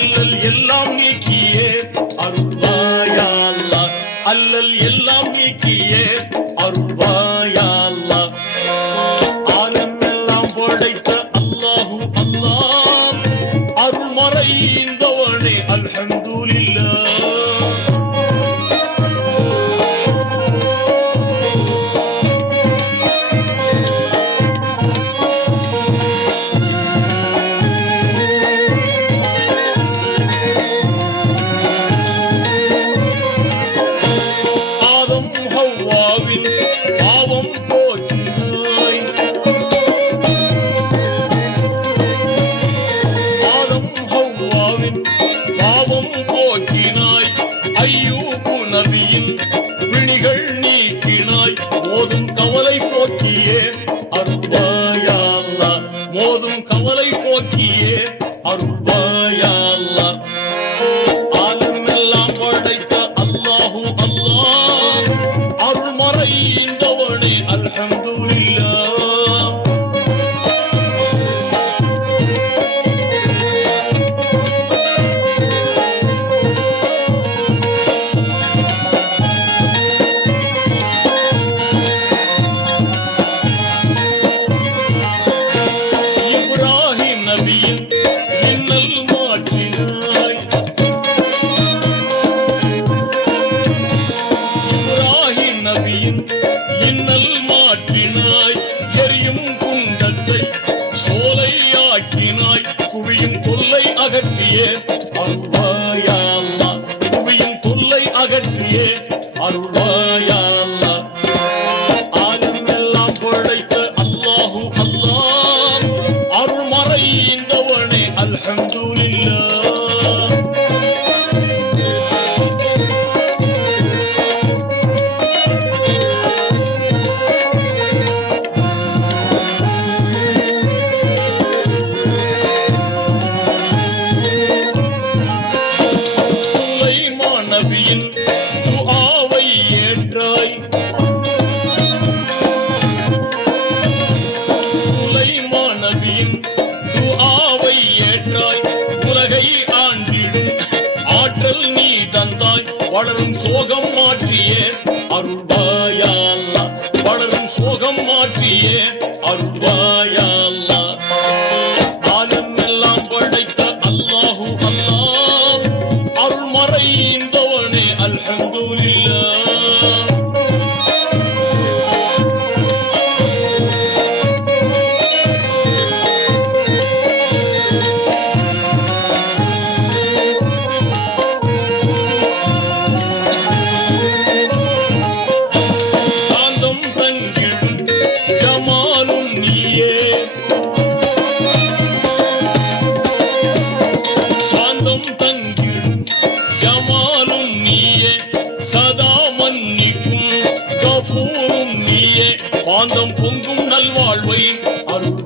அல்லல் எல்லாம் நீக்கியே. அருள்வாயா அல்லல் எல்லாம் ஐயூபு நபியின் பிணிகள் நீக்கினாய். போதும் கவலை போக்கியே. அருள்வாயால்லா. போதும் கவலை போக்கியே. அருள்வாயால்லா. அகற்றியே. அருள்வாயா புவியின் தொல்லை அகற்றியே. அருள்வாயா அல்லாஹ் ஆலமெல்லாம் படைத்த அல்லாஹு அல்லாஹ். அருள் மறைந்தவனே அல்ஹம்துலில்லாஹ். சோகம் மாற்றியே. அருள்வாயா வளரும் சோகம் மாற்றியே. அருள்வாய் நீயே பாந்தம் பொங்கும் நல்வாழ்வை அருள்